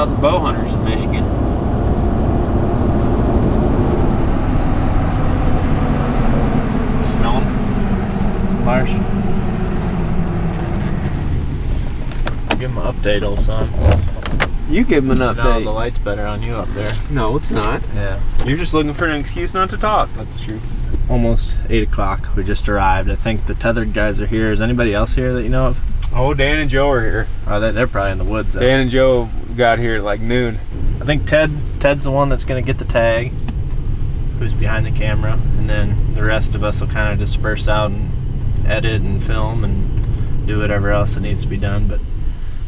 4,000 bow hunters in Michigan. Smell them? Marsh? Give him an update, old son. You give him an update. No, the light's better on you up there. No, it's not. Yeah. You're just looking for an excuse not to talk. That's true. Almost 8 o'clock. We just arrived. I think the Tethrd guys are here. Is anybody else here that you know of? Oh, Dan and Joe are here. Oh, they're probably in the woods then. Dan and Joe got here at like noon. I think Ted's the one that's going to get the tag, who's behind the camera, and then the rest of us will kind of disperse out and edit and film and do whatever else that needs to be done. But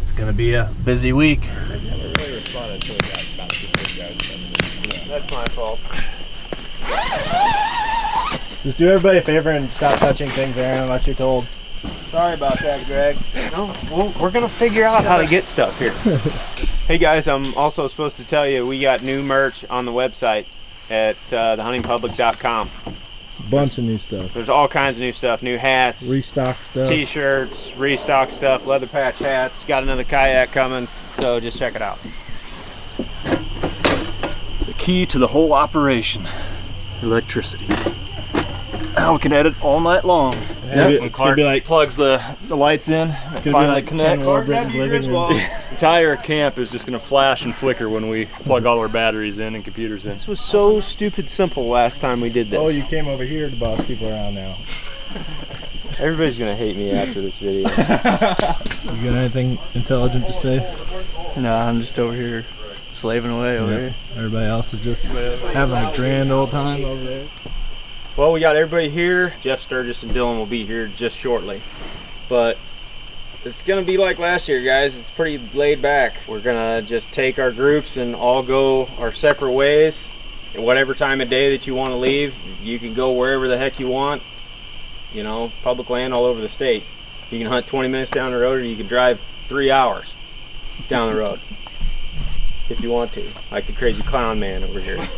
it's going to be a busy week. I never really responded until we got about 15 guys. That's my fault. Just do everybody a favor and stop touching things, Aaron, unless you're told. Sorry about that, Greg. No, well, we're gonna figure out how to get stuff here. Hey guys, I'm also supposed to tell you we got new merch on the website at thehuntingpublic.com. Bunch of new stuff. There's all kinds of new stuff, new hats, Restock stuff. t-shirts, restock stuff, leather patch hats. Got another kayak coming, so just check it out. The key to the whole operation, electricity. Now we can edit all night long. Yeah, When it's Clark gonna be like plugs the lights in, it's gonna finally be like connects. Ken Warburton's living room. The entire camp is just gonna flash and flicker when we plug all our batteries in and computers in. This was so stupid simple last time we did this. Oh, you came over here to boss people around now. Everybody's gonna hate me after this video. You got anything intelligent to say? No, I'm just over here slaving away over here. Everybody else is just having a grand old time over there. Well, we got everybody here. Jeff Sturgis and Dylan will be here just shortly. But it's gonna be like last year, guys. It's pretty laid back. We're gonna just take our groups and all go our separate ways. And whatever time of day that you want to leave, you can go wherever the heck you want. You know, public land all over the state. You can hunt 20 minutes down the road, or you can drive 3 hours down the road if you want to, like the crazy clown man over here.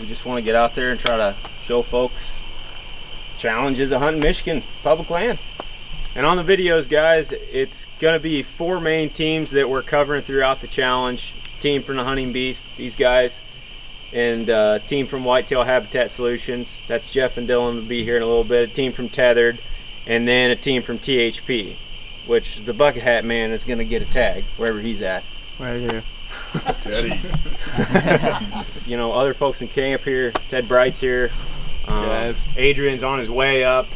We just want to get out there and try to show folks challenges of hunting Michigan public land. And on the videos, guys, it's going to be 4 main teams that we're covering throughout the challenge. Team from the Hunting Beast, these guys, and team from Whitetail Habitat Solutions. That's Jeff and Dylan will be here in a little bit. A team from Tethrd, and then a team from THP, which the Bucket Hat Man is going to get a tag wherever he's at. Right here. Teddy. You know, other folks in camp here. Ted Bright's here. Yes. Adrian's on his way up.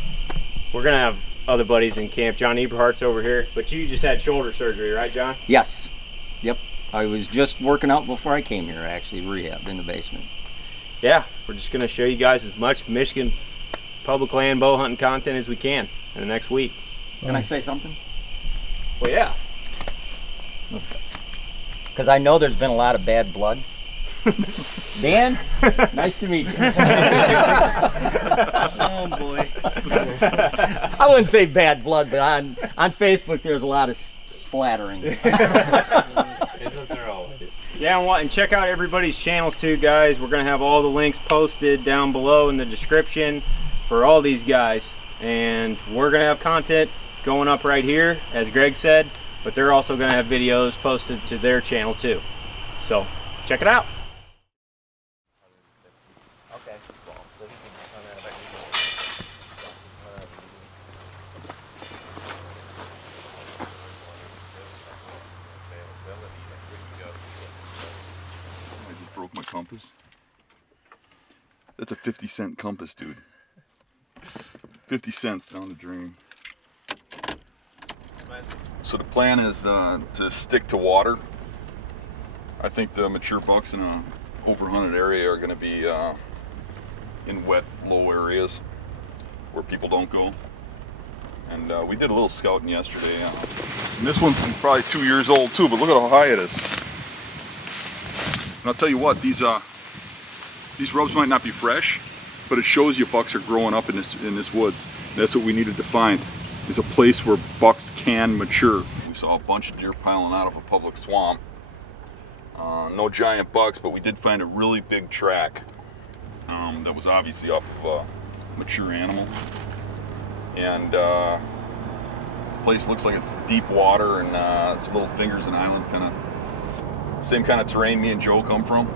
We're gonna have other buddies in camp. John Eberhardt's over here, but you just had shoulder surgery, right, John? Yes. Yep. I was just working out before I came here, actually, rehabbed in the basement. Yeah, we're just gonna show you guys as much Michigan public land bow hunting content as we can in the next week. Can I say something? Well, yeah. Because I know there's been a lot of bad blood. Dan, nice to meet you. Oh boy. I wouldn't say bad blood, but on Facebook there's a lot of splattering. Isn't there always? Yeah, and check out everybody's channels too, guys. We're gonna have all the links posted down below in the description for all these guys, and we're gonna have content going up right here, as Greg said, but they're also gonna have videos posted to their channel too. So check it out. Okay, small. So he can hunt out back. I just broke my compass. That's a 50-cent compass, dude. 50 cents down the drain. So the plan is to stick to water. I think the mature bucks in a overhunted area are going to be in wet, low areas where people don't go. And we did a little scouting yesterday. And this one's probably 2 years old too, but look at how high it is. And I'll tell you what, these rubs might not be fresh, but it shows you bucks are growing up in this woods. That's what we needed to find, is a place where bucks can mature. We saw a bunch of deer piling out of a public swamp. No giant bucks, but we did find a really big track that was obviously off of a mature animal. And place looks like it's deep water and some little fingers and islands, kind of same kind of terrain me and Joe come from.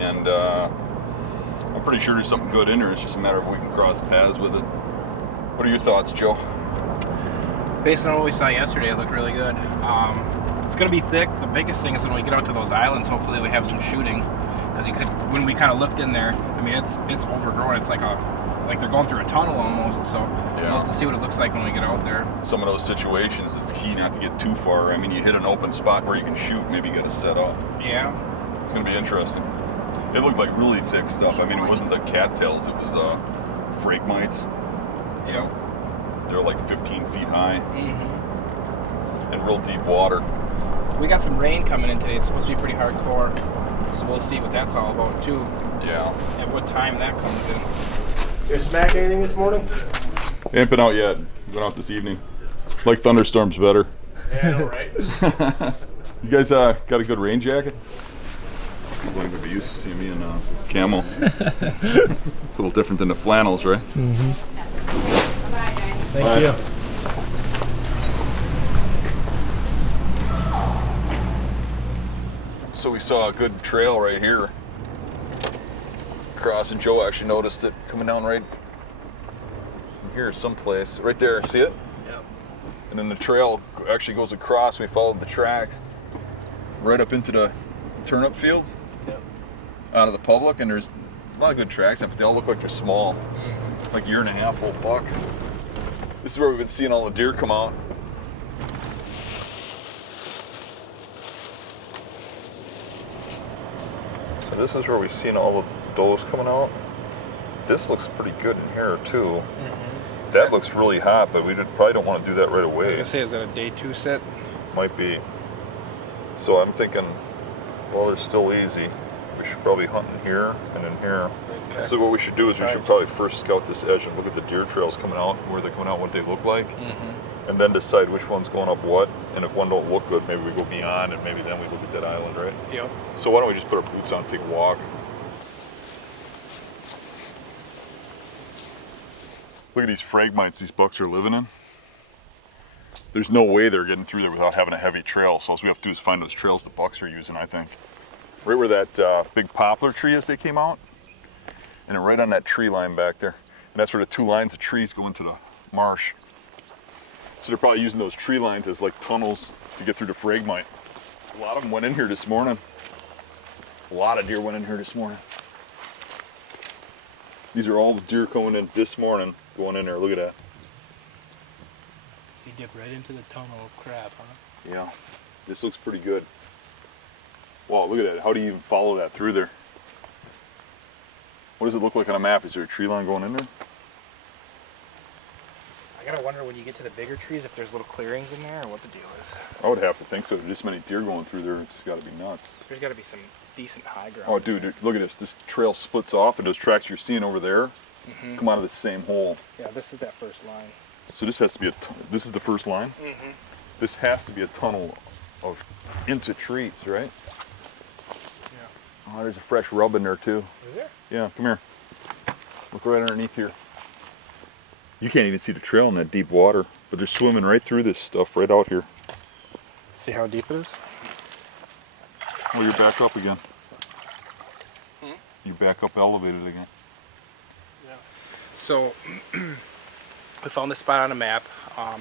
And I'm pretty sure there's something good in there. It's just a matter of we can cross paths with it. What are your thoughts, Joe? Based on what we saw yesterday, it looked really good. It's going to be thick. The biggest thing is when we get out to those islands, hopefully we have some shooting. Because you could, when we kind of looked in there, I mean, it's overgrown. It's like they're going through a tunnel almost. So we'll have to see what it looks like when we get out there. Some of those situations, it's key not to get too far. I mean, you hit an open spot where you can shoot. Maybe you got to set up. Yeah. It's going to be interesting. It looked like really thick stuff. I mean, it wasn't the cattails. It was phragmites. Yep. They're like 15 feet high. And real deep water. We got some rain coming in today. It's supposed to be pretty hardcore. So we'll see what that's all about too. Yeah. At what time that comes in. You smack anything this morning? Ain't been out yet. Been out this evening. Like thunderstorms better. Yeah, I know, right? You guys got a good rain jacket? People ain't gonna be used to seeing me in camo. It's a little different than the flannels, right? Thank you. So we saw a good trail right here. Cross, and Joe actually noticed it coming down right from here someplace. Right there, see it? Yep. And then the trail actually goes across. We followed the tracks right up into the turnip field. Yep. Out of the public, and there's a lot of good tracks, but they all look like they're small. Like a 1.5 year old buck. This is where we've been seeing all the deer come out. So this is where we've seen all the does coming out. This looks pretty good in here too. That looks really hot, but we probably don't want to do that right I was away. gonna say, is that a day 2 set? Might be. So I'm thinking, well, they're still easy. We should probably hunt in here and in here. Okay. So what we should do is we should probably first scout this edge and look at the deer trails coming out, where they're coming out, what they look like, and then decide which one's going up what. And if one don't look good, maybe we go beyond, and maybe then we look at that island, right? Yep. So why don't we just put our boots on and take a walk? Look at these phragmites these bucks are living in. There's no way they're getting through there without having a heavy trail. So all we have to do is find those trails the bucks are using, I think. Right where that big poplar tree is, they came out. And right on that tree line back there. And that's where the 2 lines of trees go into the marsh. So they're probably using those tree lines as like tunnels to get through the phragmite. A lot of them went in here this morning. A lot of deer went in here this morning. These are all the deer going in this morning, going in there. Look at that. They dip right into the tunnel of crap, huh? Yeah, this looks pretty good. Wow, look at that. How do you even follow that through there? What does it look like on a map? Is there a tree line going in there? I gotta wonder when you get to the bigger trees if there's little clearings in there or what the deal is. I would have to think so. There's this many deer going through there. It's got to be nuts. There's gotta be some decent high ground. Oh, dude, look at this. This trail splits off, and those tracks you're seeing over there come out of the same hole. Yeah, this is that first line. So this has to be this is the first line? This has to be a tunnel of into trees, right? Yeah. Oh, there's a fresh rub in there too. Is there? Yeah, come here. Look right underneath here. You can't even see the trail in that deep water, but they're swimming right through this stuff right out here. See how deep it is? Oh, you're back up again. You back up elevated again. Yeah. So we found this spot on a map.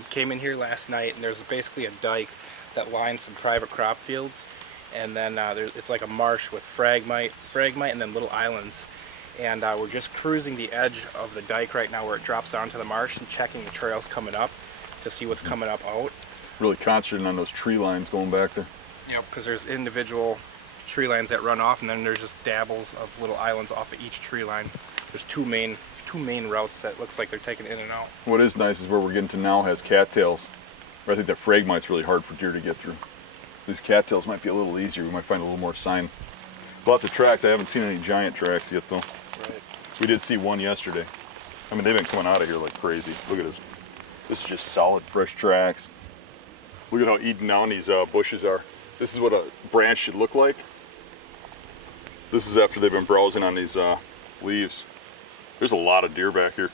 Came in here last night, and there's basically a dike that lines some private crop fields, and then it's like a marsh with phragmite, and then little islands. And we're just cruising the edge of the dike right now where it drops down to the marsh and checking the trails coming up to see what's coming up out. Really concentrating on those tree lines going back there. Yep, because there's individual tree lines that run off, and then there's just dabbles of little islands off of each tree line. There's two main routes that looks like they're taking in and out. What is nice is where we're getting to now has cattails. But I think that phragmite's really hard for deer to get through. These cattails might be a little easier. We might find a little more sign. Lots of tracks. I haven't seen any giant tracks yet though. Right. We did see one yesterday. I mean, they've been coming out of here like crazy. Look at this. This is just solid, fresh tracks. Look at how eaten down these bushes are. This is what a branch should look like. This is after they've been browsing on these leaves. There's a lot of deer back here.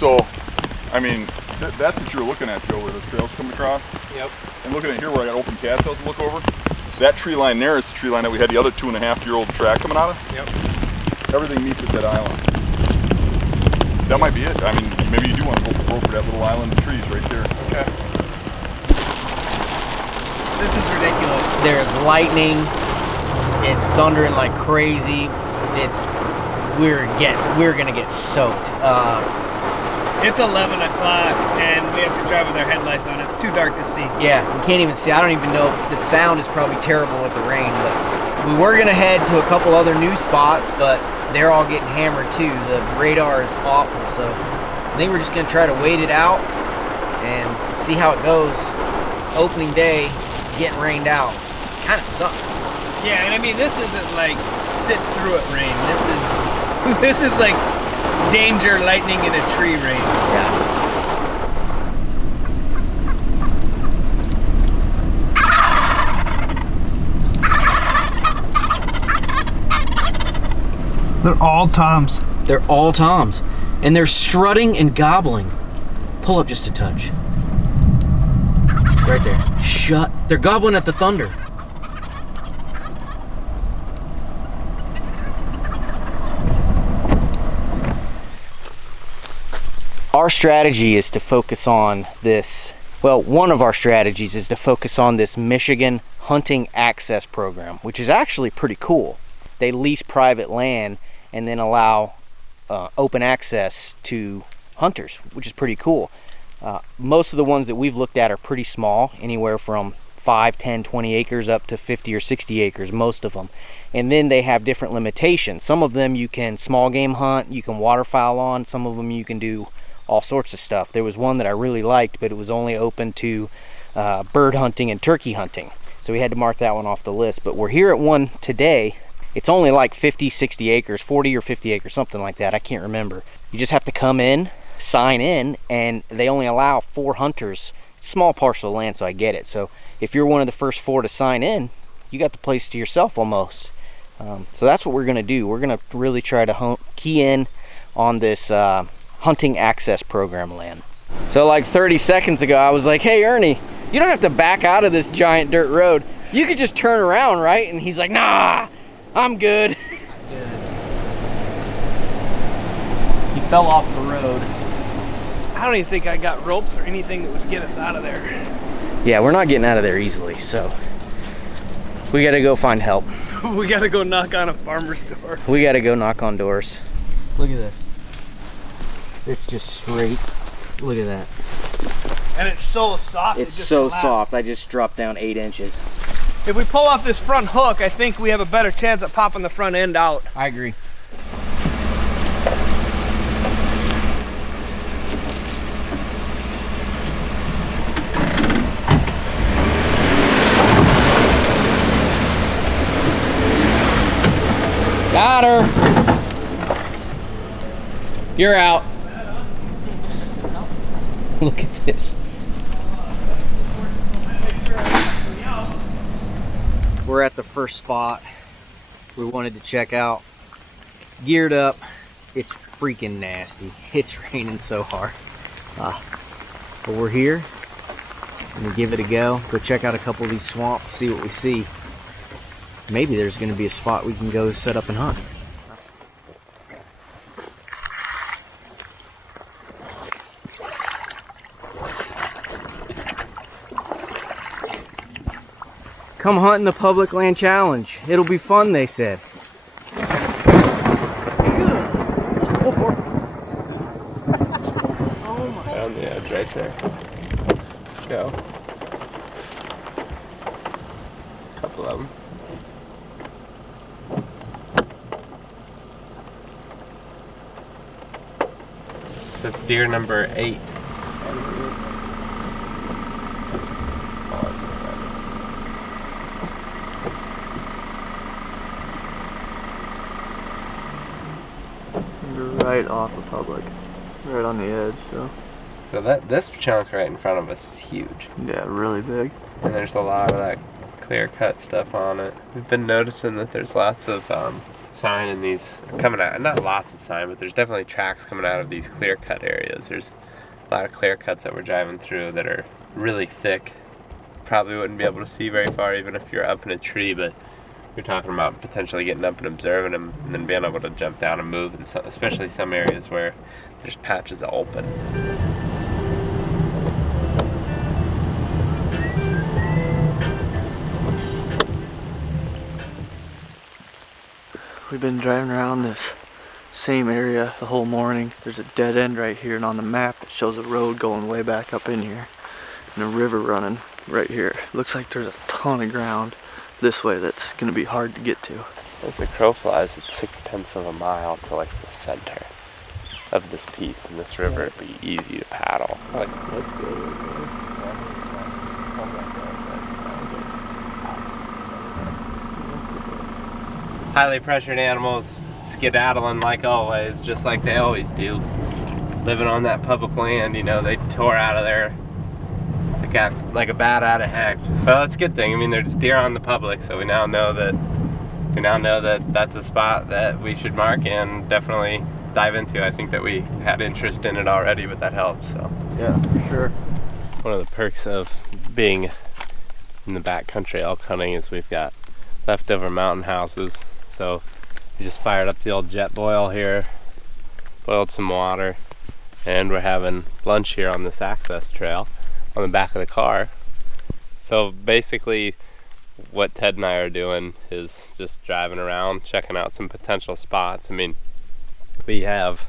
So, I mean, that's what you're looking at, Joe, where the trail's coming across. Yep. And looking at here where I got open cattails to look over, that tree line there is the tree line that we had the other 2.5-year-old track coming out of. Yep. Everything meets at that island. That might be it. I mean, maybe you do want to go for that little island of trees right there. Okay. This is ridiculous. There's lightning. It's thundering like crazy. We're gonna get soaked. It's 11 o'clock and we have to drive with our headlights on. It's too dark to see. Yeah, we can't even see. I don't even know. The sound is probably terrible with the rain. But we were gonna head to a couple other new spots, but they're all getting hammered too. The radar is awful, so I think we're just gonna try to wait it out and see how it goes. Opening day, getting rained out, kind of sucks. Yeah, and I mean, this isn't like sit through it rain. This is like danger lightning in a tree rain. Yeah. They're all toms. They're all toms, and they're strutting and gobbling. Pull up just a touch. Right there. Shut. They're gobbling at the thunder. Our strategy is to focus on this. Well, one of our strategies is to focus on this Michigan hunting access program, which is actually pretty cool. They lease private land and then allow open access to hunters, which is pretty cool. Most of the ones that we've looked at are pretty small, anywhere from 5, 10, 20 acres up to 50 or 60 acres, most of them. And then they have different limitations. Some of them you can small game hunt, you can waterfowl on, some of them you can do all sorts of stuff. There was one that I really liked, but it was only open to bird hunting and turkey hunting. So we had to mark that one off the list. But we're here at one today. It's only like 50, 60 acres, 40 or 50 acres, something like that. I can't remember. You just have to come in, sign in, and they only allow 4 hunters. It's a small parcel of land, so I get it. So if you're one of the first 4 to sign in, you got the place to yourself almost. So that's what we're gonna do. We're gonna really try to key in on this hunting access program land. So like 30 seconds ago, I was like, hey Ernie, you don't have to back out of this giant dirt road. You could just turn around, right? And he's like, nah, I'm good. He fell off the road. I don't even think I got ropes or anything that would get us out of there. Yeah, we're not getting out of there easily, so we gotta go find help. We gotta go knock on a farmer's door. We gotta go knock on doors. Look at this. It's just straight. Look at that. And it's so soft. It's so soft. I just dropped down 8 inches. If we pull off this front hook, I think we have a better chance at popping the front end out. I agree. Got her. You're out. Look at this. We're at the first spot we wanted to check out. Geared up. It's freaking nasty. It's raining so hard. But we're here. I'm gonna give it a go. Go check out a couple of these swamps, see what we see. Maybe there's gonna be a spot we can go set up and hunt. Come hunting the public land challenge. It'll be fun, they said. On the edge right there. Go. Couple of them. That's deer number 8. Right off of public. Right on the edge, though. So this chunk right in front of us is huge. Yeah, really big. And there's a lot of that clear-cut stuff on it. We've been noticing that there's lots of sign in these coming out. Not lots of sign, but there's definitely tracks coming out of these clear-cut areas. There's a lot of clear-cuts that we're driving through that are really thick. Probably wouldn't be able to see very far even if you're up in a tree, but you're talking about potentially getting up and observing them and then being able to jump down and move, and so, especially some areas where there's patches of open. We've been driving around this same area the whole morning. There's a dead end right here, and on the map it shows a road going way back up in here and a river running right here. Looks like there's a ton of ground this way that's gonna be hard to get to. As the crow flies, it's 6/10 of a mile to like the center of this piece, and this river would be easy to paddle. Like, let's go. Highly pressured animals skedaddling like always, just like they always do. Living on that public land, you know, they tore out of there like a bat out of heck. Well, it's a good thing. I mean, there's deer on the public, so we now know that that's a spot that we should mark and definitely dive into. I think that we had interest in it already, but that helps. So yeah, for sure. One of the perks of being in the backcountry elk hunting is we've got leftover mountain houses. So we just fired up the old jet boil here, boiled some water, and we're having lunch here on this access trail on the back of the car. So basically what Ted and I are doing is just driving around, checking out some potential spots. I mean, we have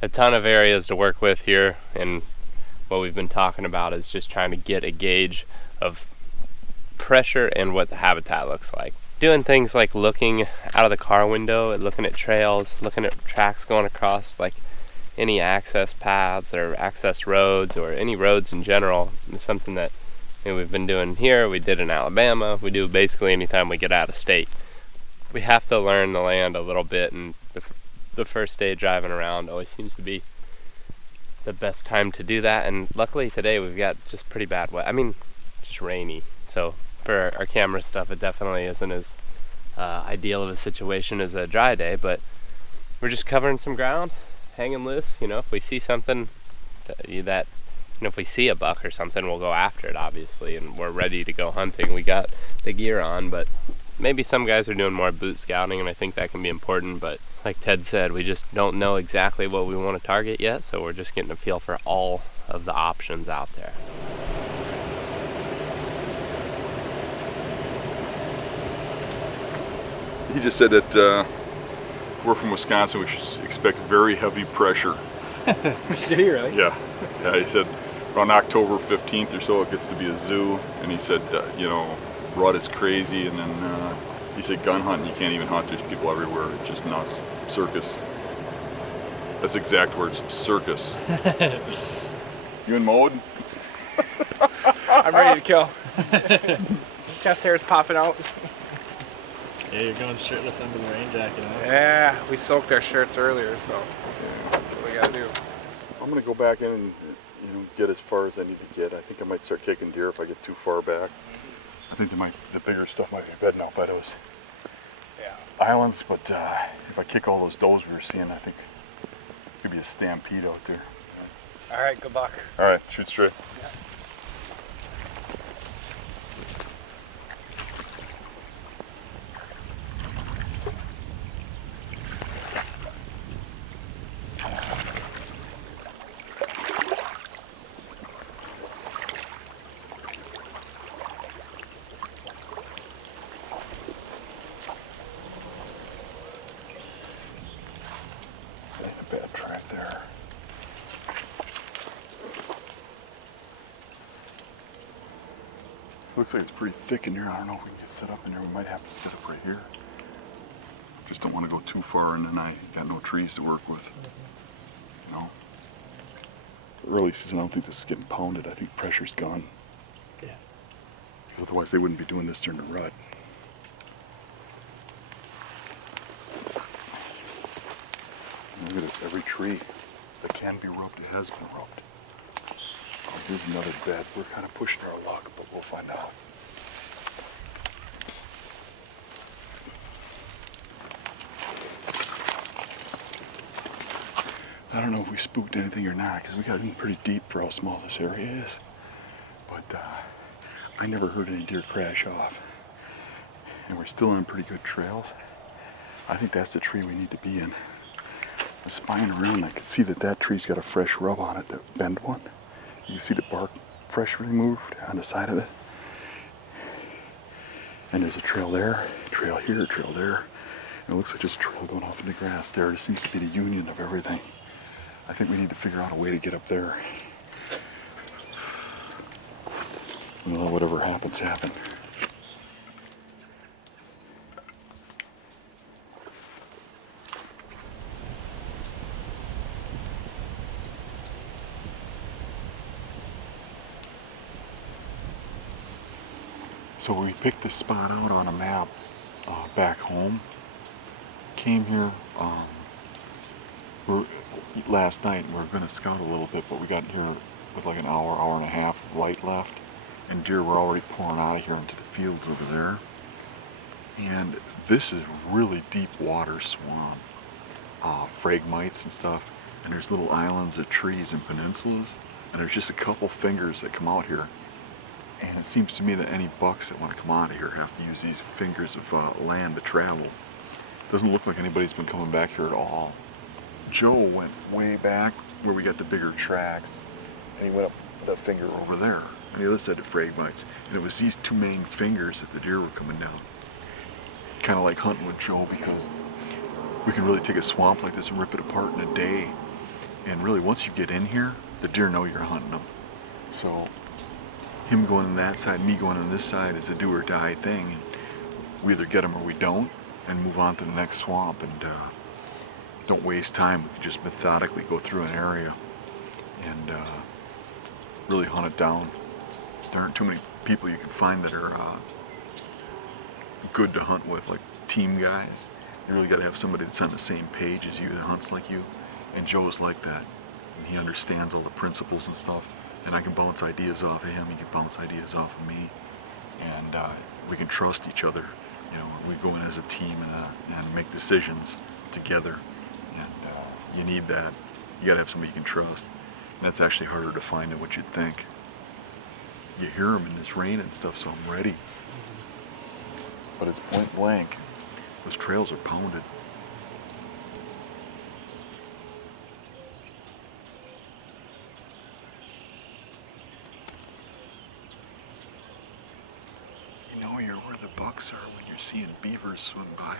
a ton of areas to work with here, and what we've been talking about is just trying to get a gauge of pressure and what the habitat looks like. Doing things like looking out of the car window and looking at trails, looking at tracks going across like any access paths or access roads or any roads in general is something that, you know, we've been doing here. We did in Alabama. We do basically anytime we get out of state. We have to learn the land a little bit, and the first day driving around always seems to be the best time to do that. And luckily today we've got just pretty bad weather. I mean, just rainy. So for our camera stuff, it definitely isn't as ideal of a situation as a dry day, but we're just covering some ground, hanging loose. You know, if we see something that, you know, if we see a buck or something, we'll go after it, obviously, and we're ready to go hunting. We got the gear on, but maybe some guys are doing more boot scouting, and I think that can be important. But like Ted said, we just don't know exactly what we want to target yet, so we're just getting a feel for all of the options out there. He just said that we're from Wisconsin, we should expect very heavy pressure. Did he really? Yeah. Yeah, he said around October 15th or so it gets to be a zoo, and he said, you know, rut is crazy, and then he said gun hunting, you can't even hunt, there's people everywhere, it's just nuts. Circus. That's exact words, circus. You in mode? I'm ready to kill. Chest hair's popping out. Yeah, you're going shirtless under the rain jacket, huh? Yeah, we soaked our shirts earlier, so that's what we gotta do. I'm gonna go back in and, you know, get as far as I need to get. I think I might start kicking deer if I get too far back. I think the bigger stuff might be bedding out by those islands, but if I kick all those does we were seeing, I think there could be a stampede out there. All right, good luck. All right, shoot straight. Yeah. Bad track there. Looks like it's pretty thick in there. I don't know if we can get set up in there. We might have to set up right here. Just don't want to go too far, and then I got no trees to work with. You know? Early season, I don't think this is getting pounded. I think pressure's gone. Yeah. Because otherwise they wouldn't be doing this during the rut. Look at this, every tree that can be roped, it has been roped. Oh, here's another bed. We're kind of pushing our luck, but we'll find out. I don't know if we spooked anything or not, because we got in pretty deep for how small this area is. But I never heard any deer crash off. And we're still on pretty good trails. I think that's the tree we need to be in. I was spying around, I could see that that tree's got a fresh rub on it, that bend one. You can see the bark fresh removed on the side of it. And there's a trail there, a trail here, a trail there. And it looks like there's a trail going off in the grass there. It seems to be the union of everything. I think we need to figure out a way to get up there. Well, whatever happens, happen. So we picked this spot out on a map back home. Came here last night and we were going to scout a little bit, but we got here with like an hour, hour and a half of light left, and deer were already pouring out of here into the fields over there. And this is really deep water swamp, phragmites and stuff, and there's little islands of trees and peninsulas, and there's just a couple fingers that come out here. And it seems to me that any bucks that want to come out of here have to use these fingers of land to travel. Doesn't look like anybody's been coming back here at all. Joe went way back where we got the bigger tracks, and he went up the finger over there on the other side of phragmites. And it was these two main fingers that the deer were coming down. Kind of like hunting with Joe, because we can really take a swamp like this and rip it apart in a day. And really, once you get in here, the deer know you're hunting them. So him going on that side, me going on this side is a do or die thing. We either get them or we don't, and move on to the next swamp, and don't waste time. We can just methodically go through an area and really hunt it down. There aren't too many people you can find that are good to hunt with, like team guys. You really got to have somebody that's on the same page as you, that hunts like you, and Joe's like that. And he understands all the principles and stuff. And I can bounce ideas off of him, he can bounce ideas off of me, and we can trust each other. You know, we go in as a team and make decisions together, and you need that. You gotta have somebody you can trust, and that's actually harder to find than what you'd think. You hear them in this rain and stuff, so I'm ready. But it's point blank. Those trails are pounded. You know you're where the bucks are when you're seeing beavers swim by.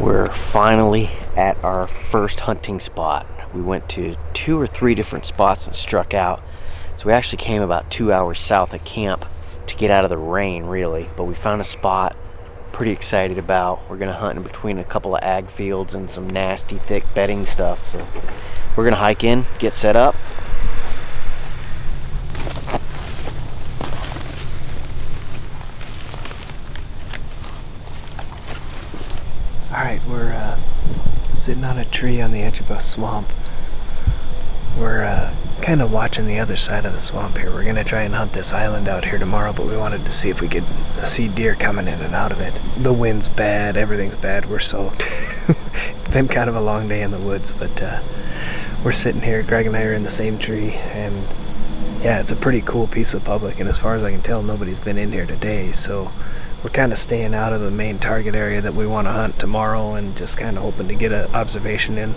We're finally at our first hunting spot. We went to 2 or 3 different spots and struck out. So we actually came about 2 hours south of camp to get out of the rain, really. But we found a spot pretty excited about. We're gonna hunt in between a couple of ag fields and some nasty thick bedding stuff. So we're gonna hike in, get set up. Alright, we're sitting on a tree on the edge of a swamp. We're kind of watching the other side of the swamp here. We're gonna try and hunt this island out here tomorrow, but we wanted to see if we could see deer coming in and out of it. The wind's bad, everything's bad, we're soaked. It's been kind of a long day in the woods, but we're sitting here, Greg and I are in the same tree, and yeah, it's a pretty cool piece of public, and as far as I can tell, nobody's been in here today, so we're kind of staying out of the main target area that we want to hunt tomorrow and just kind of hoping to get an observation in.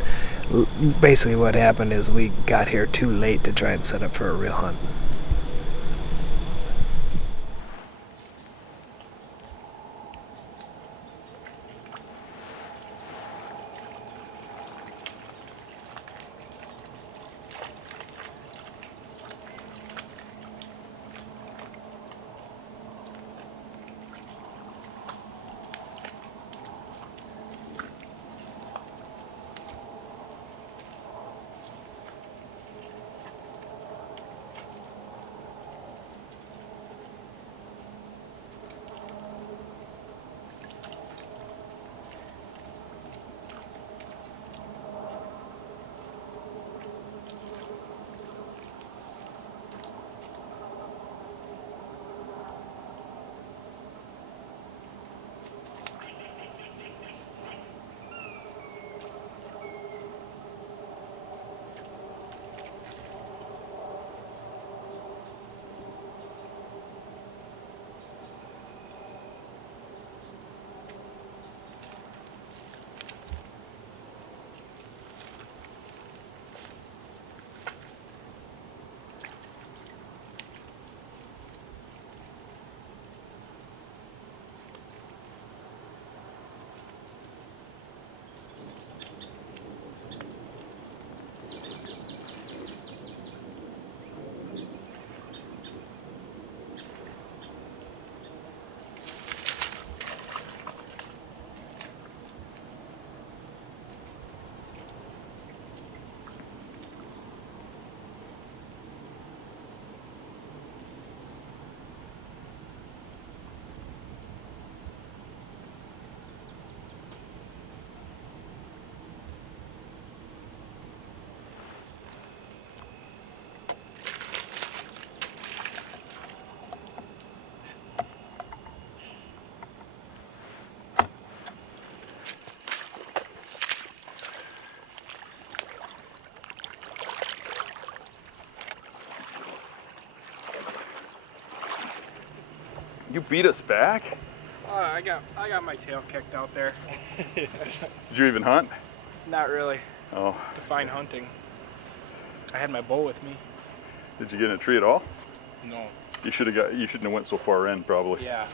Basically what happened is we got here too late to try and set up for a real hunt. You beat us back? I got my tail kicked out there. Did you even hunt? Not really. Oh. Define hunting. I had my bow with me. Did you get in a tree at all? No. You shouldn't have went so far in, probably. Yeah.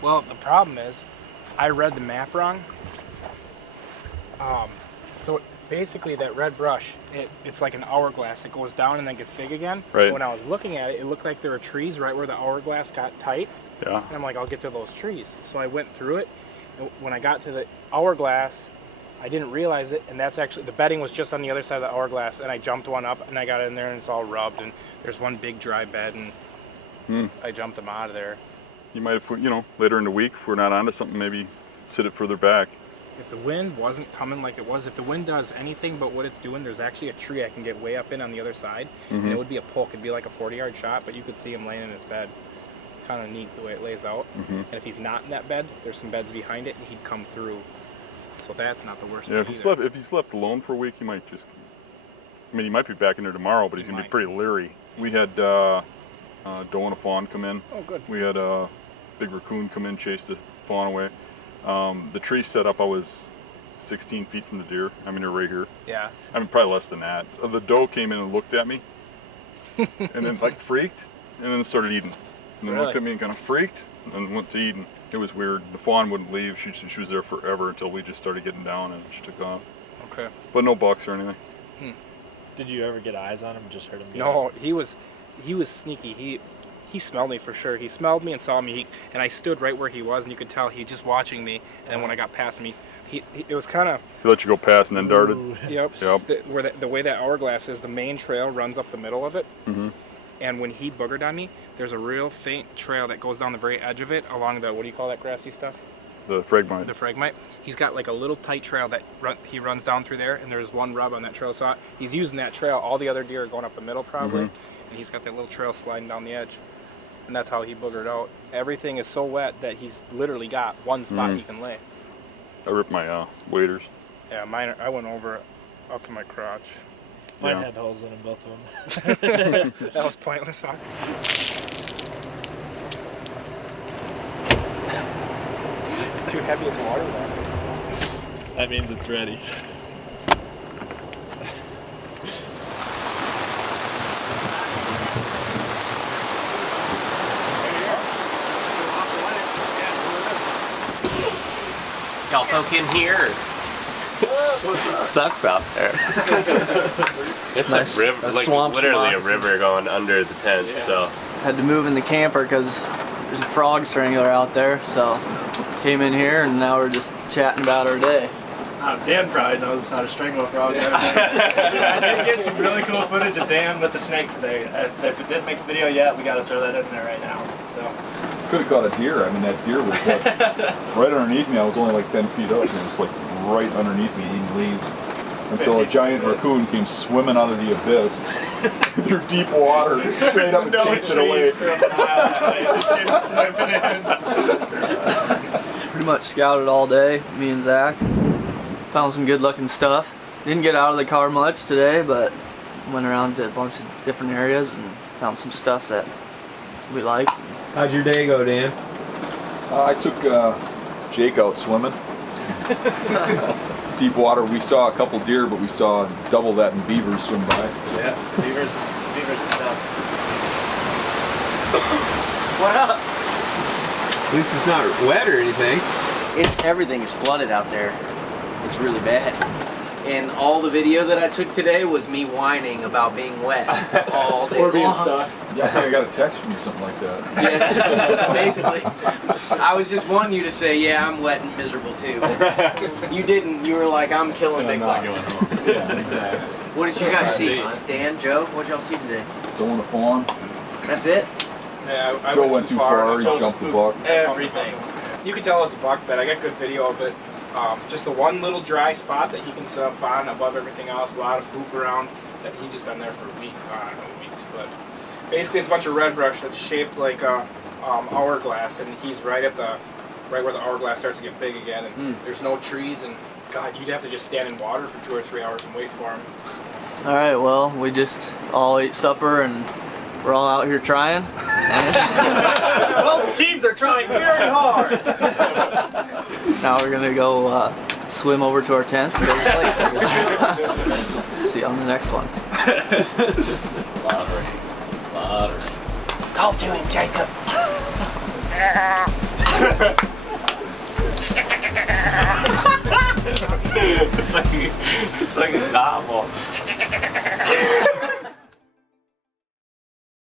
Well, the problem is, I read the map wrong. So basically that red brush, it's like an hourglass. It goes down and then gets big again. Right. When I was looking at it, it looked like there were trees right where the hourglass got tight. Yeah. And I'm like, I'll get to those trees. So I went through it. And when I got to the hourglass, I didn't realize it. And that's actually, the bedding was just on the other side of the hourglass. And I jumped one up and I got in there and it's all rubbed. And there's one big dry bed and I jumped them out of there. You might have, you know, later in the week, if we're not onto something, maybe sit it further back. If the wind wasn't coming like it was, if the wind does anything but what it's doing, there's actually a tree I can get way up in on the other side, and it would be a poke. It'd be like a 40-yard shot, but you could see him laying in his bed. Kind of neat the way it lays out. And if he's not in that bed, there's some beds behind it, and he'd come through. So that's not the worst thing if he's left alone for a week, he might just, I mean, he might be back in there tomorrow, but he's going to be pretty leery. We had doe and a fawn come in. Oh, good. We had a big raccoon come in, chase the fawn away. The tree set up, I was 16 feet from the deer. I mean, they're right here. Yeah. I mean, probably less than that. The doe came in and looked at me, and then like freaked, and then started eating. And then looked at me and kind of freaked, and then went to eating. It was weird. The fawn wouldn't leave. She was there forever until we just started getting down, and she took off. Okay. But no bucks or anything. Did you ever get eyes on him? Just heard him? No, he was sneaky. He smelled me for sure. He smelled me and saw me, and I stood right where he was, and you could tell he was just watching me. And then when I got past me, it was kind of. He let you go past and then darted. Yep. Yep. The way that hourglass is, the main trail runs up the middle of it. And when he boogered on me, there's a real faint trail that goes down the very edge of it along the, what do you call that grassy stuff? The phragmite. The phragmite. He's got like a little tight trail that he runs down through there, and there's one rub on that trail. So he's using that trail. All the other deer are going up the middle probably, and he's got that little trail sliding down the edge. And that's how he boogered out. Everything is so wet that he's literally got one spot he can lay. I ripped my waders. Yeah, mine. I went over up to my crotch. Mine had holes in them, both of them. That was pointless, huh? It's too heavy, it's water though. That means it's ready. Y'all folk in here? It sucks out there. It's Nice. a river, like swamp literally a moccasins. river going under the tent. So Had to move in the camper because there's a frog strangler out there, so came in here and now we're just chatting about our day. Dan probably knows how to strangle a frog. I did get some really cool footage of Dan with the snake today. If it didn't make the video yet, we got to throw that in there right now. So. Could have caught a deer. I mean, that deer was right underneath me. I was only like 10 feet up, and it was like right underneath me eating leaves. Until a giant raccoon came swimming out of the abyss through deep water, straight up and chased it away. Pretty much scouted all day, me and Zach. Found some good looking stuff. Didn't get out of the car much today, but went around to a bunch of different areas and found some stuff that we liked. How'd your day go, Dan? I took Jake out swimming. Deep water. We saw a couple deer, but we saw double that in beavers swim by. Yeah, beavers and ducks. What up? At least it's not wet or anything. Everything is flooded out there. It's really bad. And all the video that I took today was me whining about being wet all day Or being long. stuck. Yeah, I think I got a text from you, something like that. Yeah, basically. I was just wanting you to say, yeah, I'm wet and miserable too. You didn't. You were like, I'm killing big bucks. Yeah, exactly. What did you guys see? Dan, Joe, what did y'all see today? Doe and a fawn. That's it? Yeah, I Joe went too far. He jumped the buck. Everything. You can tell it's a buck bed. I got good video of it. Just the one little dry spot that he can sit up on above everything else. A lot of poop around. That he just been there for weeks. I don't know weeks, but basically it's a bunch of red brush that's shaped like a hourglass, and he's right where the hourglass starts to get big again. And there's no trees, and God, you'd have to just stand in water for 2 or 3 hours and wait for him. All right, well, we just all ate supper and We're all out here trying. Both teams are trying very hard. Now we're gonna go swim over to our tents and go sleep. See you on the next one. Lottery. Call to him, Jacob. It's like a novel.